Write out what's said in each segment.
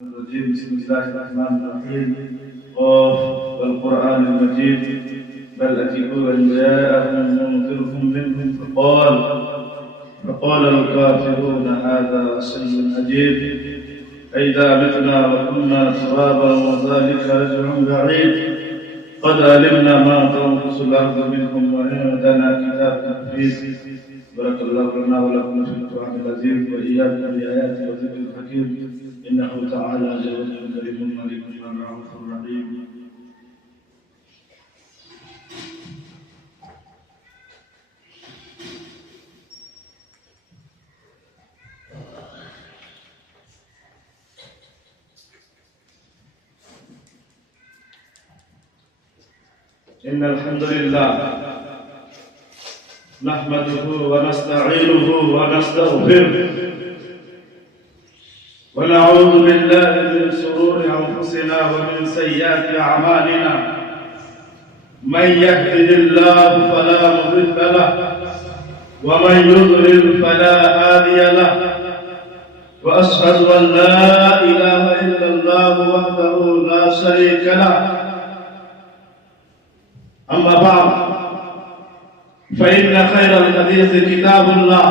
الرجيم. بسم الله الرحمن الرحيم. قاف والقرآن المجيد بل أتيتوا أن جاءهم منذرهم منهم فقال الكافرون هذا شيء عجيب أئذا متنا وكنا ترابا وذلك رجع بعيد قد علمنا ما تنقص الأرض منهم وعندنا كتاب حفيظ. بارك الله لنا ولكم في القرآن العظيم وإياكم بآياته وذكر الحكيم إنه تعالى جواد كريم مليك رؤوف رحيم. إن الحمد لله نحمده ونستعينه ونستغفره ونعوذ بالله من شرور أنفسنا ومن سيئات أعمالنا من يهده الله فلا مضل له ومن يضلل فلا هادي له وأشهد أن لا إله إلا الله وحده لا شريك له. أما بعد فإن خير الحديث كتاب الله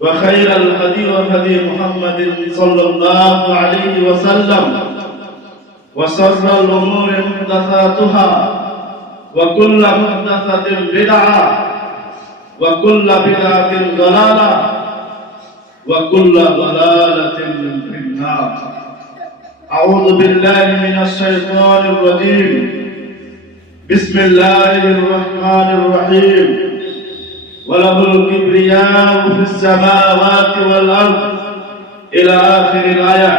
وخير الهدي هدي محمد صلى الله عليه وسلم وشر الأمور محدثاتها وكل محدثة بدعة وكل بدعة ضلالة وكل ضلالة في النار. أعوذ بالله من الشيطان الرجيم. بسم الله الرحمن الرحيم. وله الكبرياء في السماوات والأرض إلى آخر الآية.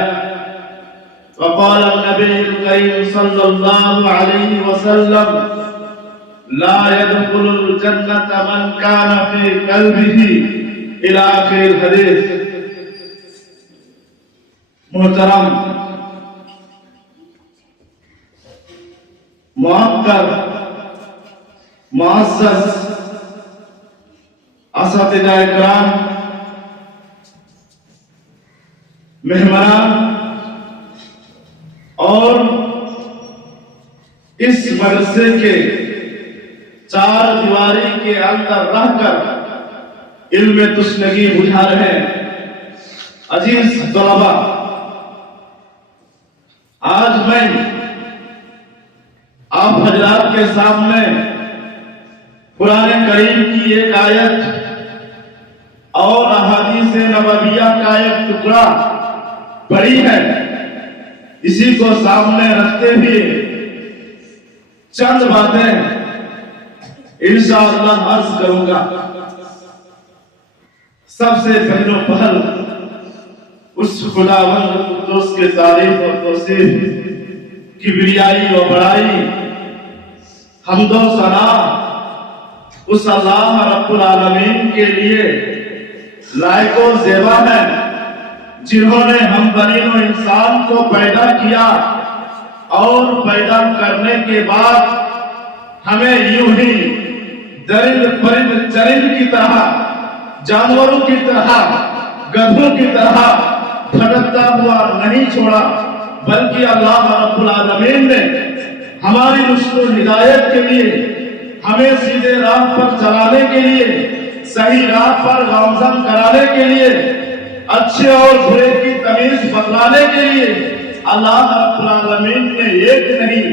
وقال النبي الكريم صلى الله عليه وسلم لا يدخل الجنة من كان في قلبه إلى آخر الحديث. محترم معقر معزز اساتذہ اکرام، مہمان اور اس مدرسے کے چار دیواری کے اندر رہ کر علم تشنگی بجھا رہے عزیز طلبا، آج میں آپ حضرات کے سامنے قرآن کریم کی ایک آیت اور احادیث نبویہ کا ایک ٹکڑا پڑھی ہے، اسی کو سامنے رکھتے ہوئے چند باتیں انشاءاللہ عرض کروں گا۔ سب سے پہلو پہل اس خداوند قدوس کے تعریف و توصیف، کبریائی و بڑائی، حمد و ثنا اس اللہ رب العالمین کے لیے لائق و زیبا ہے جنہوں نے ہم بنی و انسان کو پیدا کیا اور پیدا کرنے کے بعد ہمیں یوں ہی درند پرند چرند کی طرح، جانوروں کی طرح، گدھوں کی طرح بھٹکتا ہوا نہیں چھوڑا، بلکہ اللہ رب العالمین نے ہماری رشد و ہدایت کے لیے، ہمیں سیدھے راہ پر چلانے کے لیے، صحیح راہ پر گامزن کرانے کے لیے، اچھے اور برے کی تمیز بتلانے کے لیے اللہ رب العالمین نے ایک نہیں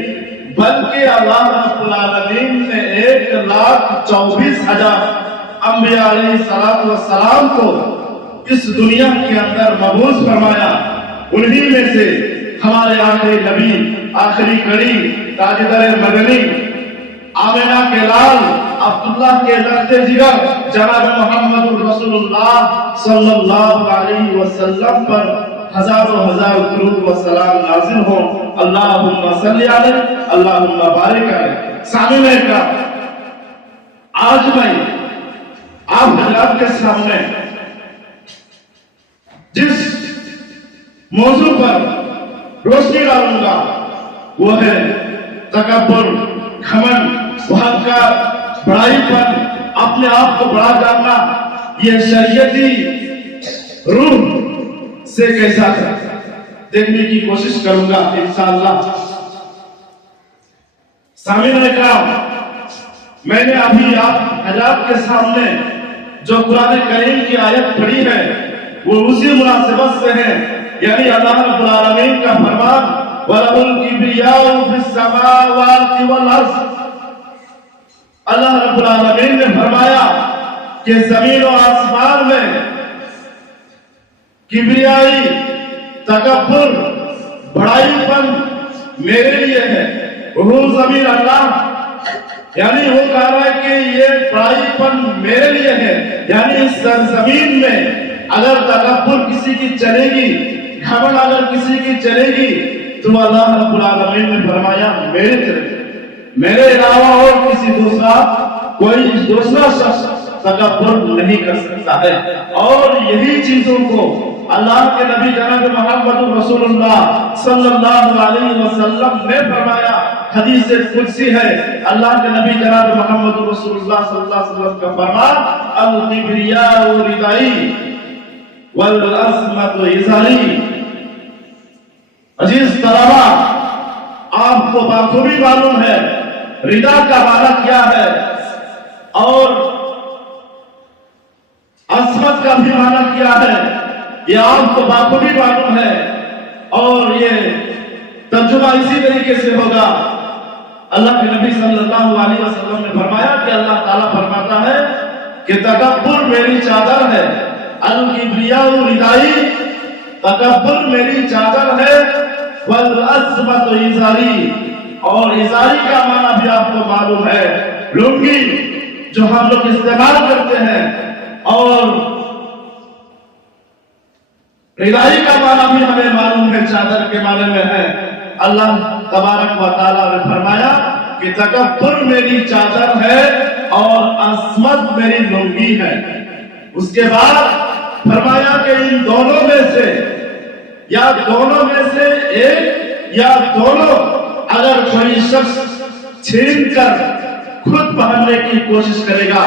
بلکہ اللہ رب العالمین نے 1,24,000 انبیاء علیہ السلام کو اس دنیا کے اندر مبعوث فرمایا۔ انہی میں سے ہمارے آخری نبی، آخری کڑی، تاجدار مدنی، آمنہ کے لال، عبداللہ کے لخت جگر، جناب محمد رسول اللہ صلی اللہ علیہ وسلم پر ہزاروں ہزار درود و سلام نازل ہوں۔ اللہم صلی علیہ، اللہم بارک علیہ۔ سامعین اکرام، آج میں آپ حضرات کے سامنے جس موضوع پر روشنی ڈالوں گا وہ ہے تکبر، گھمنڈ، احنکار، بڑائی پر اپنے آپ کو بڑا جاننا، یہ شریعتی روح سے کیسا تھا۔ دیکھنے کی کوشش کروں گا انشاءاللہ۔ سامعین کرام، میں نے ابھی آپ حضرات کے سامنے جو قرآن کریم کی آیت پڑھی ہے وہ اسی مناسبت سے ہے، یعنی اللہ رب العالمین کا فرمان وَلَهُ الْكِبْرِيَاءُ فِي السَّمَاوَاتِ وَالْأَرْضِ۔ اللہ رب العالمین نے فرمایا کہ زمین و آسمان میں کبریائی، تکبر، بڑائی پن میرے لیے ہے۔ وہ زمین اللہ، یعنی وہ کہہ رہا ہے کہ یہ بڑائی پن میرے لیے ہے، یعنی اس سرزمین میں اگر تکبر کسی کی چلے گی، گھمنڈ اگر کسی کی چلے گی تو اللہ رب العالمین نے فرمایا میرے چلے گی، میرے علاوہ اور کسی کوئی دوسرا شخص تکبر نہیں کر سکتا ہے۔ اور یہی چیزوں کو اللہ کے نبی جناب محمد رسول اللہ صلی اللہ علیہ وسلم نے فرمایا، حدیث قدسی ہے، اللہ کے نبی جناب محمد رسول اللہ صلی اللہ علیہ وسلم کا فرمان الکبریاء ردائی والعصمت ازاری۔ عزیز طلبہ، آپ کو بخوبی معلوم ہے ردا کا معنی کیا ہے اور عصمت کا بھی معنی کیا ہے، یہ آپ کو بخوبی معلوم ہے، اور یہ ترجمہ اسی طریقے سے ہوگا۔ اللہ کے نبی صلی اللہ علیہ وسلم نے فرمایا کہ اللہ تعالیٰ فرماتا ہے کہ تکبر میری چادر ہے، الکبریاء ردائی، تکبر میری چادر ہے، والعصمت ازاری، اور ازاری کا معنی بھی آپ کو معلوم ہے، لنگی جو ہم لوگ استعمال کرتے ہیں، اور ردائی کا معنی بھی ہمیں معلوم ہے، چادر کے معنی میں ہے۔ اللہ تبارک و تعالیٰ نے فرمایا کہ تکبر میری چادر ہے اور عصمت میری لنگی ہے۔ اس کے بعد فرمایا کہ ان دونوں میں سے یا دونوں میں سے ایک یا دونوں اگر کوئی شخص چھین کر خود پہننے کی کوشش کرے گا،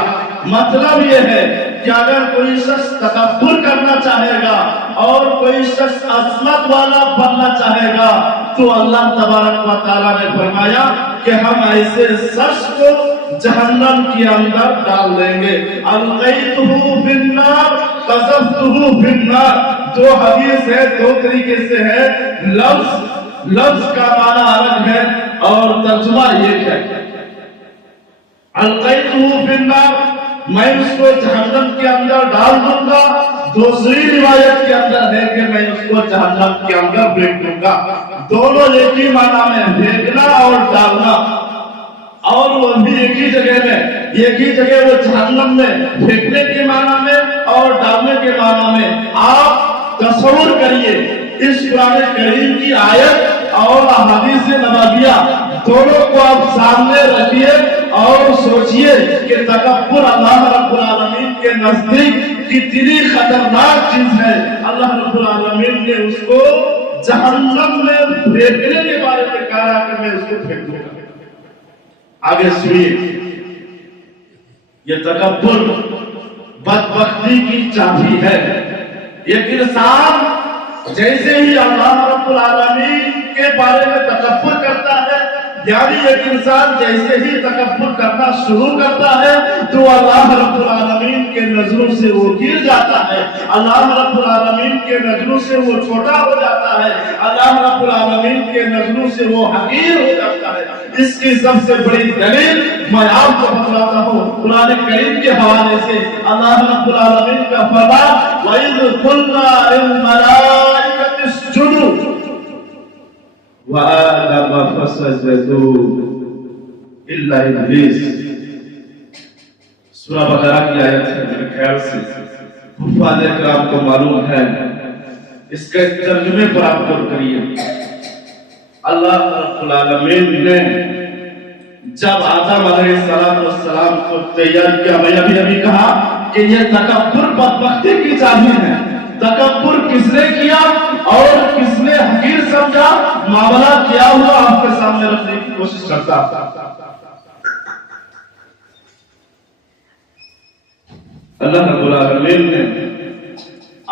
مطلب یہ ہے کہ اگر کوئی شخص تکبر کرنا چاہے گا اور کوئی شخص عصمت والا بننا چاہے گا تو اللہ تبارک و تعالیٰ نے فرمایا کہ ہم ایسے شخص کو جہنم کے اندر ڈال دیں گے۔ القیتہ فی النار قذفتہ فی النار، دو حدیث ہے، دو طریقے سے ہے، لفظ کا معنی الگ ہے اور ترجمہ یہ ہے۔ القیتہ فی النار، میں اس کو جہنم کے اندر ڈال دوں گا۔ دوسری روایت کے اندر ہے کہ میں اس کو جہنم کے اندر پھینک دوں گا۔ دونوں ایک ہی معنی میں، پھینکنا اور ڈالنا، اور وہ بھی ایک ہی جگہ میں، ایک ہی جگہ وہ جہنم میں پھینکنے کے معنی میں اور ڈالنے کے معنی میں۔ آپ تصور کریے اس قرآن کریم کی آیت اور احادیث نبویہ دونوں کو آپ سامنے رکھیے اور سوچئے کہ تکبر اللہ رب العالمین کے نزدیک کتنی خطرناک چیز ہے۔ اللہ رب العالمین نے اس کو جہنم میں پھینکنے کے بارے میں کہا کہ میں اس کو پھینک دوں گا۔ آگے سنیے، یہ تکبر بدبختی کی چابی ہے۔ ایک انسان جیسے ہی اللہ رب العالمین کے بارے میں تکبر کرتا ہے، یعنی ایک انسان جیسے ہی تکبر کرنا شروع کرتا ہے تو اللہ رب العالمین کے نظروں سے وہ گر جاتا ہے، اللہ رب العالمین کے نظروں سے وہ چھوٹا ہو جاتا ہے، اللہ رب العالمین کے نظروں سے وہ حقیر ہو جاتا ہے۔ اس کی سب سے بڑی دلیل میں آپ کو بتلاتا ہوں قرآن کریم کے حوالے سے۔ اللہ رب العالمین کا فرمان وَإِذْ قُلْنَا لِلْمَلَائِكَةِ اسْجُدُوا وَآدَمَ فَسَجَدُوا إِلَّا إِبْلِيسَ۔ سورہ بقرہ کی آیت ہے، میرے خیال سے حفاظ کرام کو معلوم ہے، اس کے ترجمے پر آپ غور کریے۔ اللہ رب العالمین نے جب آدم علیہ السلام کو تیار کیا، میں ابھی کہا کہ یہ تکبر بدبختی کی چابی ہے۔ تکبر کس نے کیا اور کس نے حقیر سمجھا، معاملہ کیا ہوا آپ کے سامنے رکھنے کی کوشش کرتا۔ اللہ رب العالمین نے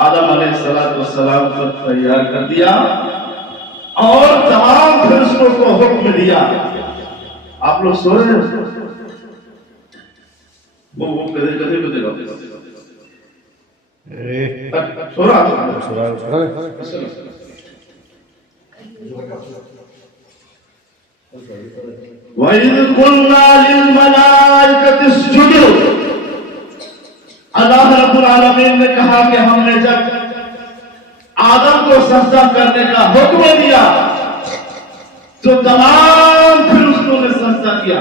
آدم علیہ السلام کو تیار کر دیا اور تمام فرشتوں کو حکم دیا. آپ لوگ سو رہے ہیں؟ وہ کدے سو رہا وَإِذْ قُلْنَا لِلْمَلَائِكَةِ اسْجُدُوا. اللہ رب العالمین نے کہا کہ ہم نے جب آدم کو سجدہ کرنے کا حکم دیا تو تمام فرشتوں نے سجدہ کیا.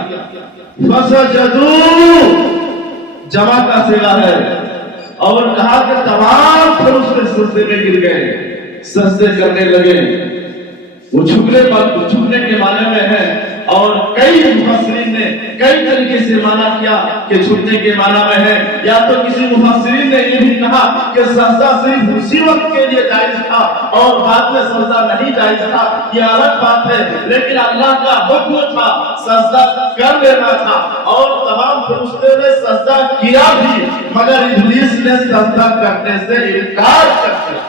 فَسَجَدُوا جمع کا صیغہ ہے اور کہا کہ تمام فرشتے سجدے میں گر گئے, سجدے کرنے لگے. وہ جھکنے کے معنی میں ہے اور کئی مفسرین نے کئی طریقے سے معنی کیا کہ جھکنے کے معنی میں ہے. یا تو کسی مفسرین نے یہ بھی کہا کہ سجدہ صرف اسی وقت کے لیے جائز تھا اور بعد میں سجدہ نہیں جائز تھا, یہ الگ بات ہے. لیکن اللہ کا حکم تھا, سجدہ کر لینا تھا اور تمام فرشتوں نے سجدہ کیا بھی, مگر ابلیس نے سجدہ کرنے سے انکار کر دیا.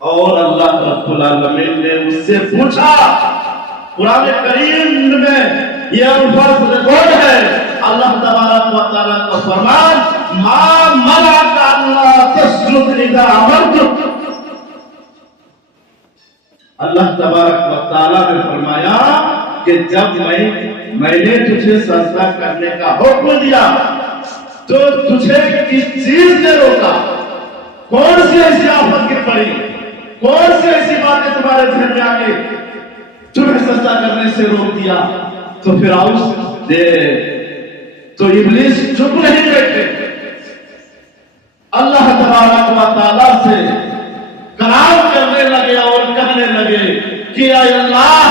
اور اللہ رب العالمین نے اس سے پوچھا. قرآن کریم میں یہ الفاظ ریکارڈ ہے. اللہ تبارک و تعالیٰ کا فرمان ما منعک الا تسجد اذا امرتک. اللہ تبارک و تعالیٰ نے فرمایا کہ جب میں نے تجھے سجدہ کرنے کا حکم دیا تو تجھے کس چیز نے روکا؟ کون سی ایسی آفت کی پڑی, کون سی ایسی باتیں تمہارے ذہن میں آ گئی تمہیں سجدہ کرنے سے روک دیا؟ تو فرعون دے تو ابلیس چپ نہیں بیٹھے, اللہ تبارک و تعالیٰ سے کلام کرنے لگے اور کہنے لگے کہ اے اللہ,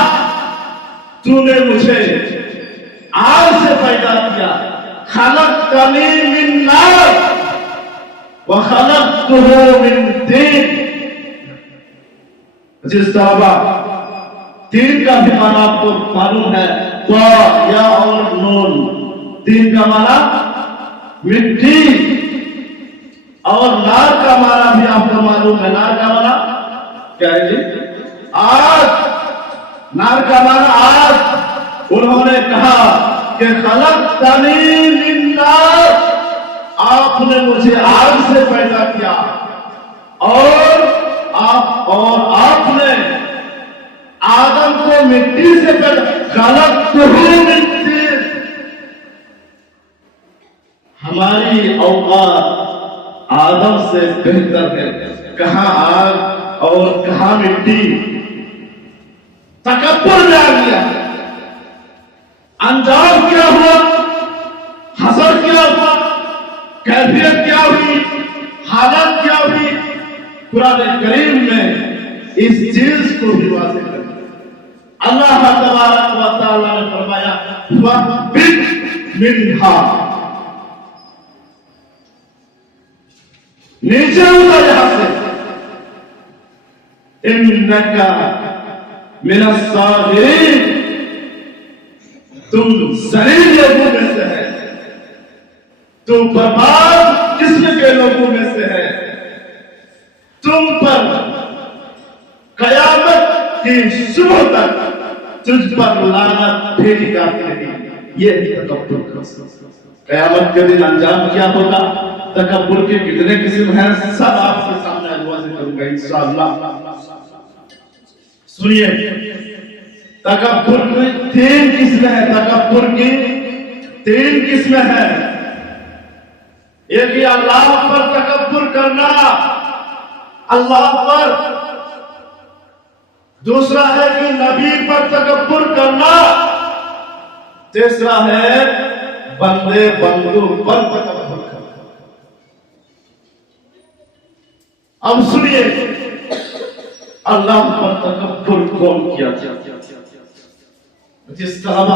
تو نے مجھے آگ سے پیدا کیا, خلقتنی من نار وخلقته من طین. جس طرح تین کا بھی معنی آپ کو معلوم ہے, تو یا اور نون. تین کا معنی مٹی اور نار کا معنی بھی آپ کو معلوم ہے. نار کا معنی کیا ہے جی؟ آگ. نار کا معنی آگ. انہوں نے کہا کہ خلقتنی من نار, آپ نے مجھے آگ سے پیدا کیا اور آپ نے آدم کو مٹی سے پیدا. خلقتہ من طین. ہماری اوقات آدم سے بہتر ہے. کہاں آگ اور کہاں مٹی. تکبر میں آ گیا. انجام کیا ہوا, حسد کیا ہوا, کیفیت کیا ہوئی, حالت کیا ہوئی. قرآن کریم میں اس چیز کو بھی واضح کر دیا. اللہ تبارک و تعالیٰ نے فرمایا فَاهْبِطْ مِنْهَا, نیچے اتر یہاں سے. إِنَّكَ مِنَ الصَّاغِرِينَ, تم ذلیل لوگوں میں سے ہے, تم برباد قسم کے لوگوں میں سے ہے. تم پر قیامت کی صبح تک تجھ پر لعنت بھیجی جاتی رہی. یہ تکبر کا قیامت کے دن انجام کیا ہوگا. تکبر کے کتنے قسم ہیں سب آپ کے سامنے واضح کروں گا انشاءاللہ. سنیے, تکبر کی تین قسمیں ہیں. تکبر کی تین قسمیں ہیں. ایک یہ اللہ پر تکبر کرنا, اللہ پر. دوسرا ہے کہ نبی پر تکبر کرنا. تیسرا ہے بندے بندوں پر تکبر کرنا. اب سنیے, اللہ پر تکبر کون کیا تھا؟ جس طرح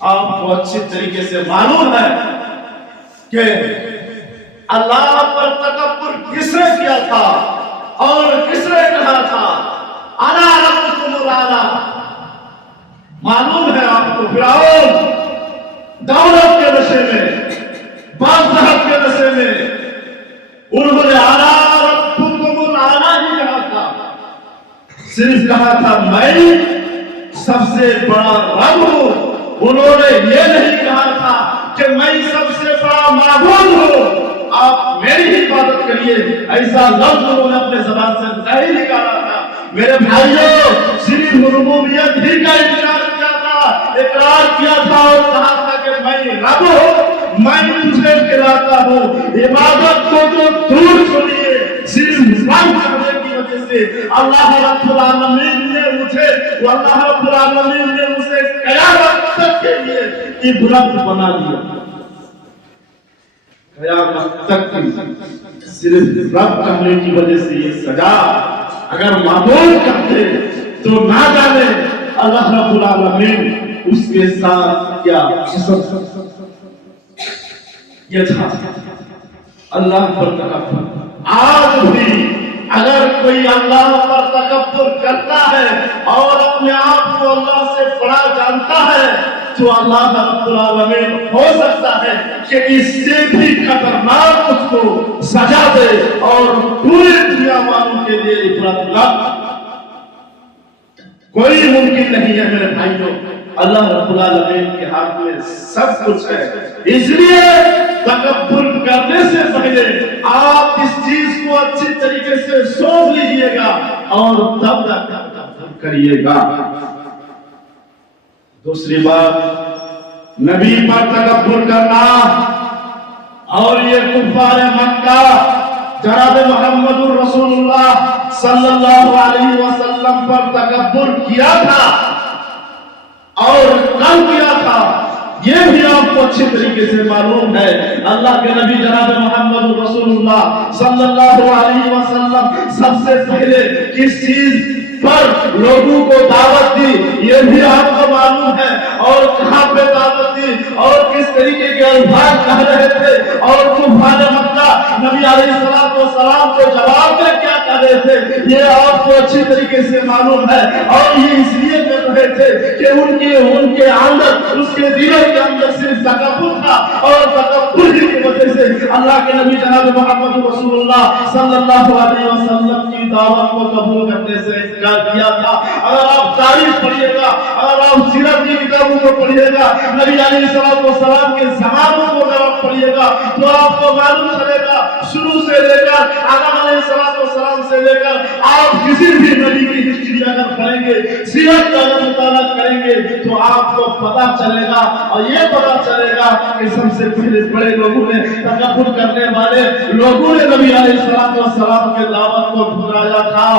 آپ کو اچھی طریقے سے معلوم ہے کہ اللہ پر تکبر کس نے کیا تھا اور کس نے کہا تھا انا ربکم الاعلی. معلوم ہے آپ کو, فرعون دولت کے نشے میں, بادشاہت کے نشے میں انہوں نے انا ربکم الاعلی ہی کہا تھا. صرف کہا تھا میں سب سے بڑا رب ہوں. انہوں نے یہ نہیں کہا تھا کہ میں سب سے بڑا معبود ہوں، آپ میری عبادت کریے. ایسا لفظ انہوں نے اپنے زبان سے نہیں نکالا تھا. میرے بھائیوں، صرف ربوبیت ہی کا اقرار کیا تھا اور کہا تھا کہ میں رب ہوں، میں تجھے کھلاتا ہوں. عبادت کو تو دور چھوڑیے، صرف رب کرنے کی وجہ سے اللہ رب العالمین نے مجھے، اللہ رب العالمین نے مجھے قیامت تک کے لیے عبرت بنا دیا. قیامت تک صرف رب کرنے کی وجہ سے یہ سزا. اگر معبود کرتے تو نہ جانے اللہ رب العالمین اس کے ساتھ کیا یہ تھا. اللہ پر تکبر. آج بھی اگر کوئی اللہ پر تکبر کرتا ہے اور اپنے آپ کو اللہ سے بڑا جانتا ہے تو اللہ رب العالمین ہو سکتا ہے کہ اس سے بھی خطرناک اس کو سزا دے اور پورے دنیا والوں کے لیے عبرت لاؤ. کوئی ممکن نہیں ہے میرے بھائیوں. اللہ رب العالمین کے ہاتھ میں سب کچھ ہے. اس لیے تکبر کرنے سے پہلے آپ اس چیز کو اچھی طریقے سے سوچ لیجئے گا اور تب تکبر کریے گا. دوسری بات، نبی پر تکبر کرنا اور یہ کفار مکہ جناب محمد رسول اللہ صلی اللہ علیہ وسلم پر تکبر کیا تھا اور کل کیا تھا، یہ بھی آپ کو اچھی طریقے سے معلوم ہے. اللہ کے نبی جناب محمد رسول اللہ صلی اللہ علیہ وسلم سب سے پہلے کس چیز پر لوگوں کو دعوت دی یہ بھی آپ کو معلوم ہے، اور کہاں پہ دعوت دی اور کس طریقے کے الفاظ کہہ رہے تھے، اور کفار مکہ نبی علیہ السلام کو جواب میں کیا کہہ رہے تھے یہ آپ کو اچھی طریقے سے معلوم ہے. اور یہ اس لیے کر رہے تھے کہ ان کے اندر، اس کے دلوں کے اندر صرف تکبر تھا، اور تکبر کی وجہ سے اللہ کے نبی جناب محمد رسول اللہ صلی اللہ علیہ وسلم کی دعوت کو قبول کرنے سے کیا تھا. اگر آپ تاریخ پڑھیے گا، اگر آپ سیرت کی کتابوں کو پڑھیے گا، نبی علیہ السلام کے زمانوں کو اگر آپ پڑھیے گا تو آپ کو معلوم چلے گا شروع سے لے کر آدم علیہ السلام سے لے کر آپ کسی بھی نبی کی ہسٹری اگر پڑھیں گے، سیرت کا اگر مطالعہ کریں گے تو آپ کو پتہ چلے گا اور یہ پتہ چلے گا کہ سب سے پہلے بڑے لوگوں نے، تکبر کرنے والے لوگوں نے نبی علیہ السلام کے دعوت کو ٹھکرایا تھا.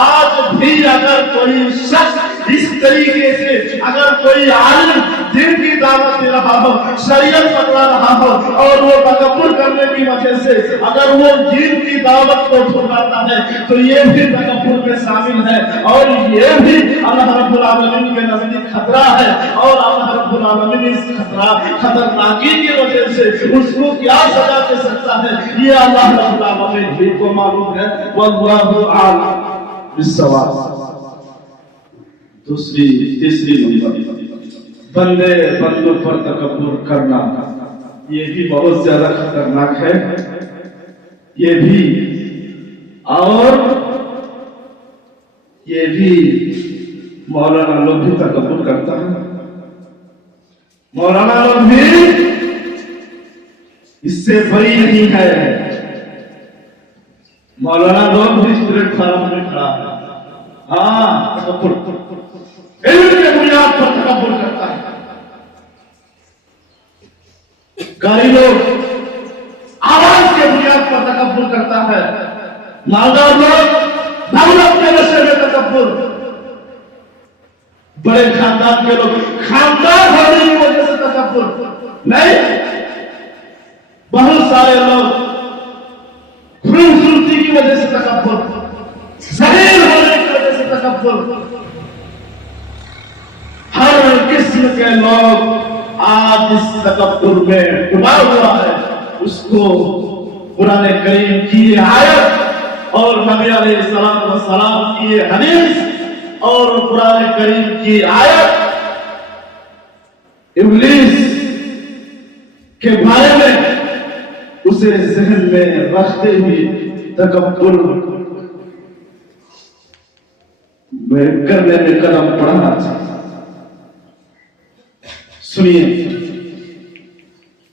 آج بھی اگر کوئی شخص اس طریقے سے، اگر کوئی عالم دین کی دعوت دے رہا ہو، شریعت بتلا رہا ہو اور وہ تکبر کرنے کی وجہ سے اگر وہ دین کی دعوت کو ٹھکراتا ہے تو یہ بھی تکبر میں شامل ہے، اور یہ بھی اللہ رب العالمین کے نزدیک خطرہ ہے. اور اللہ رب العالمین اس خطرناکی کی وجہ سے اس کو کیا سزا دے سکتا ہے یہ اللہ رب العالمین بھی کو معلوم ہے. واللہ اعلم بالصواب. تیسری بندوں پر تکبر کرنا یہ بھی بہت زیادہ خطرناک ہے. یہ بھی اور یہ بھی مولانا لوگ بھی تکبر کرتا ہے. مولانا لوگ بھی اس سے بری نہیں ہے. مولانا لوگ بھی پلیٹ فارم میں کھڑا ہے. ہاں تکبر علم کے بنیاد پر تکبر کرتا ہے. کئی لوگ آواز کے بنیاد پر تکبر کرتا ہے. مالدار لوگ دولت کے نشے میں تکبر. بڑے خاندان کے لوگ خاندان ہونے کی وجہ سے تکبر نہیں. بہت سارے لوگ خوبصورتی کی وجہ سے تکبر، ظاہر ہونے کی وجہ سے تکبر. ہر قسم کے لوگ آج اس تکبر میں ڈوبا ہوا ہے. اس کو قرآن کریم کی آیت اور نبی علیہ السلام کی حدیث اور قرآن کریم کی آیت ابلیس کے بارے میں اسے ذہن میں رکھتے ہوئے تکبر میں کرنے میں قدم پڑھنا چاہتا. سنیے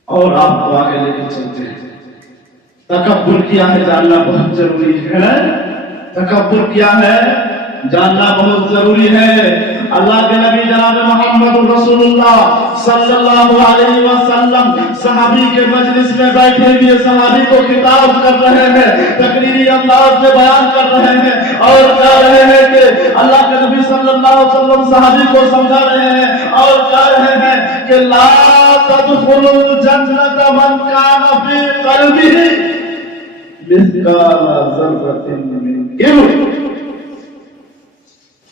اور آپ کو آگے لے کے چلتے ہیں. تکبر کیا ہے جاننا بہت ضروری ہے. تکبر کیا ہے جاننا بہت ضروری ہے. اللہ کے نبی جناب محمد رسول اللہ صلی اللہ علیہ وسلم صحابی کے مجلس میں بیٹھے ہوئے صحابی کو خطاب کر رہے ہیں, تقریری انداز میں بیان کر رہے ہیں اور کہہ رہے ہیں کہ اللہ کے نبی صلی اللہ علیہ وسلم صحابی کو سمجھا رہے ہیں اور کہہ رہے ہیں کہ لا تدخلوا الجنة من كان في قلبه مثقال ذرة من کبر.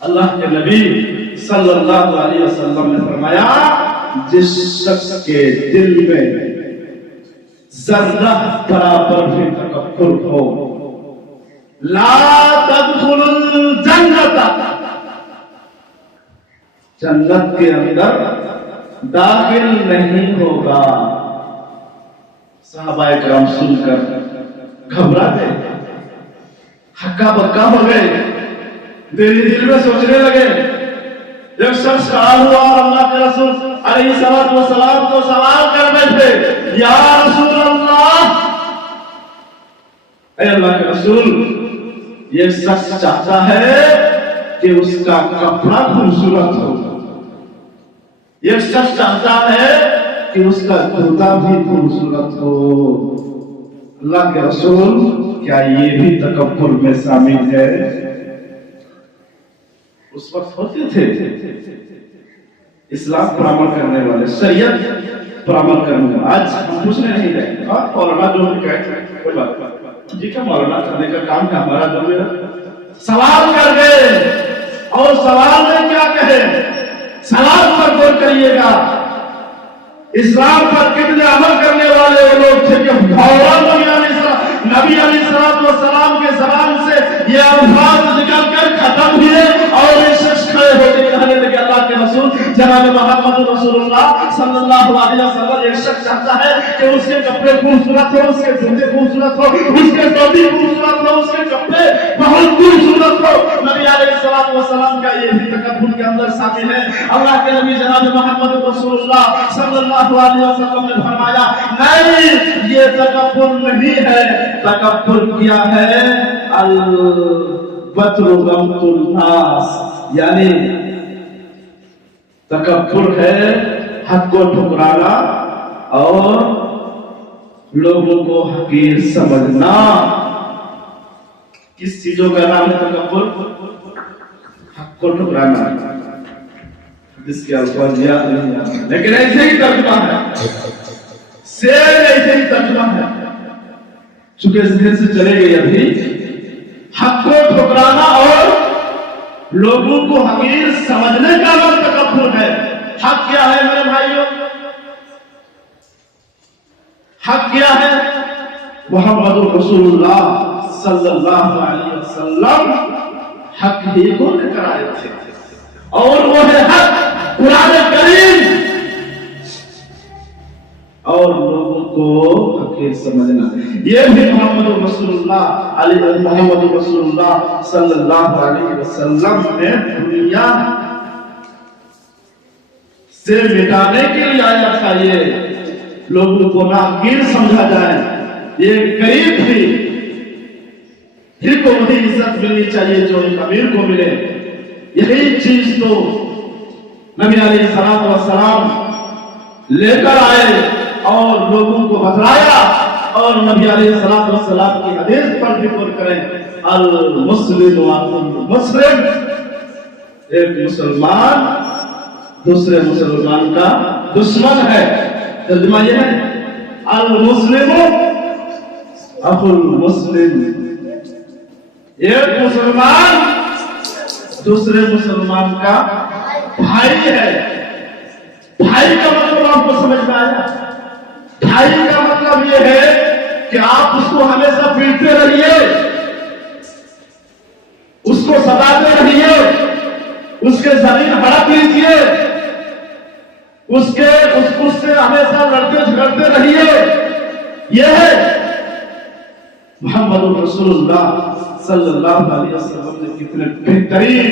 اللہ کے نبی صلی اللہ علیہ وسلم نے فرمایا جس شخص کے دل میں ذرہ برابر بھی تکبر ہو لا تدخل الجنت, جنت کے اندر داخل نہیں ہوگا. صحابہ کرام سن کر گھبرا گئے, ہکا بکا ہو گئے, دل میں سوچنے لگے. ایک شخص کھڑا ہوا اور اللہ کے رسول علیہ الصلوۃ والسلام کو سوال کر بیٹھے, یا رسول اللہ, اے اللہ کے رسول, یہ شخص چاہتا ہے کہ اس کا کپڑا خوبصورت ہو, یہ شخص چاہتا ہے کہ اس کا کرتا بھی خوبصورت ہو. اللہ کے رسول کیا یہ بھی تکبر میں شامل ہے؟ اس وقت ہوتے تھے اسلام پر عمل کرنے والے, شریعت پر عمل کرنے والے. آج ہم پوچھنے نہیں گئے مولانا جو بھی کہتے ہیں کوئی بات جی کیا مولانا کرنے کا کام ہے ہمارا, جو میرا سوال کر گئے اور سوال میں کیا کہے, سوال پر غور کریے گا. اسلام پر کتنے عمل کرنے والے وہ لوگ تھے کہ فوراً نبی علیہ السلام کے زبان سے یہ الفاظ نکل کر ختم ہوئے اور ایک شخص کھڑے ہو کے کہنے لگے اللہ کے رسول جناب محمد رسول اللہ صلی اللہ علیہ وسلم, ایک شخص چاہتا ہے کہ اس کے کپڑے خوبصورت ہو, اس کے جوتے خوبصورت ہو, اس کے ٹوپی خوبصورت ہو, اس کے کپڑے بہت خوبصورت ہو. نبی علیہ السلام کا یہ بھی تکبر کے اندر شامل ہے. اللہ کے نبی جناب محمد رسول اللہ صلی اللہ علیہ وسلم نے فرمایا نہیں, یہ تکبر نہیں ہے. تکبر کیا ہے البتر غمط الناس, یعنی تکبر ہے حق کو ٹھکرانا اور لوگوں کو حقیر سمجھنا. کس چیزوں کا نام ہے تکبر؟ حق کو ٹھکرانا. جس کے الفاظ یاد نہیں آتے لیکن ایسے ہی ترجمہ ہے, سیم ایسے ہی ترجمہ ہے. چونکہ ذہن سے چلے گئی ابھی, حق کو ٹھکرانا اور لوگوں کو حقیر سمجھنے کا نام تکبر ہے. حق کیا ہے میرے بھائیوں؟ حق کیا ہے؟ محمد رسول اللہ صلی اللہ علیہ وسلم حق ہی کو لے کر آئے تھے اور وہ ہے حق قرآن کریم, اور لوگوں کو حقیر سمجھنا. یہ بھی محمد رسول اللہ صلی اللہ علیہ وسلم نے دنیا سے مٹانے کے لیے آیا تھا. یہ لوگوں کو حقیر سمجھا جائے, یہ قریب تھی. پھر کو وہی عزت ملنی چاہیے جو ایک امیر کو ملے. یہی چیز تو نبی علیہ السلام لے کر آئے اور لوگوں کو بتلایا. اور نبی علیہ السلام کی حدیث پر بھی غور کریں, المسلم والمسلم, ایک مسلمان دوسرے مسلمان کا دشمن ہے. ترجمہ یہ ہے المسلم اخو المسلم, ایک مسلمان دوسرے مسلمان کا بھائی ہے. بھائی کا مطلب آپ کو سمجھ میں آیا؟ بھائی کا مطلب یہ ہے کہ آپ اس کو ہمیشہ پیٹتے رہیے, اس کو ستاتے رہیے, اس کے زمین ہڑپ لیجیے, اس سے ہمیشہ لڑتے جھگڑتے رہیے. یہ ہے محمد رسول اللہ صلی اللہ علیہ وسلم نے کتنے بہترین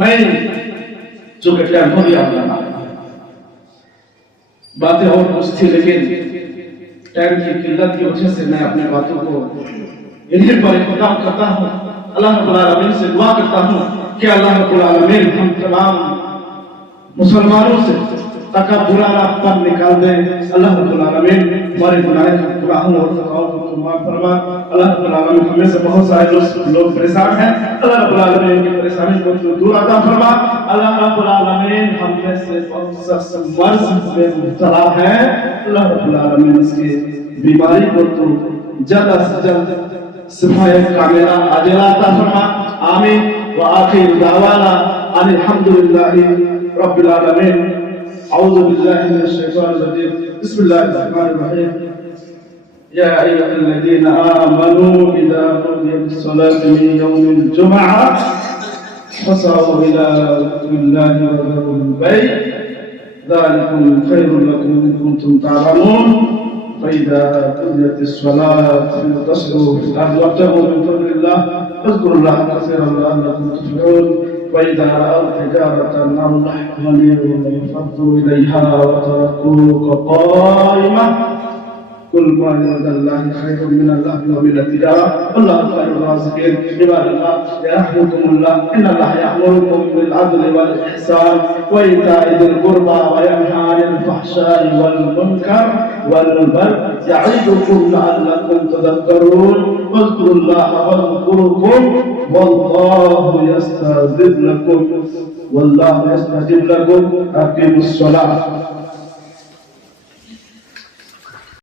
میں چونکہ ٹائم ہو گیا باتیں اور کچھ تھی لیکن ٹائم کی قلت کی وجہ سے میں اپنے باتوں کو انہیں پر اختتام کرتا ہوں. اللہ رب العالمین سے دعا کرتا ہوں کہ اللہ رب العالمین ہم تمام مسلمانوں سے تکبرانہ پن نکال دیں. اللہ رب العالمین ہمارے گناہوں اور خطاؤں کو معاف فرما. اللہ رب العالمین ہمیں سے بہت سارے لوگ پریشان ہیں. اللہ رب العالمین کی پریشانی کو دور عطا فرما. اللہ رب العالمین ہم میں سے بہت شخص مرض میں مبتلا ہے. اللہ رب العالمین اس کی بیماری کو تو جلد سے جلد شفائے کاملہ عاجلہ عطا فرما. آمین. وآخر دعوانا ان الحمد للہ رب العالمین. اعوذ باللہ من الشیطان الرجیم. بسم اللہ الرحمن الرحیم. یا ایھا الذین آمنوا اذا نودی للصلاة من یوم الجمعہ فاسعوا الی ذکر اللہ وذروا البیع ذلکم خیر لکم ان کنتم تعلمون. فإذا قضيت الصلاة فانتشروا في الأرض وابتغوا من فضل الله واذكروا الله كثيرا لعلكم تفلحون. وإذا رأوا تجارة أو لهوا انفضوا إليها وتركوك قائما قل ما عند الله خير من اللهو ومن التجارة والله خير الرازقين. عباد الله يرحمكم الله إن الله يأمركم بالعدل والإحسان وإيتاء ذي القربى وينهى عن الفحشاء والمنكر والبغي يعظكم لعلكم تذكرون. واذكروا الله واذكركم والله يستجيب لكم. أقيموا الصلاة.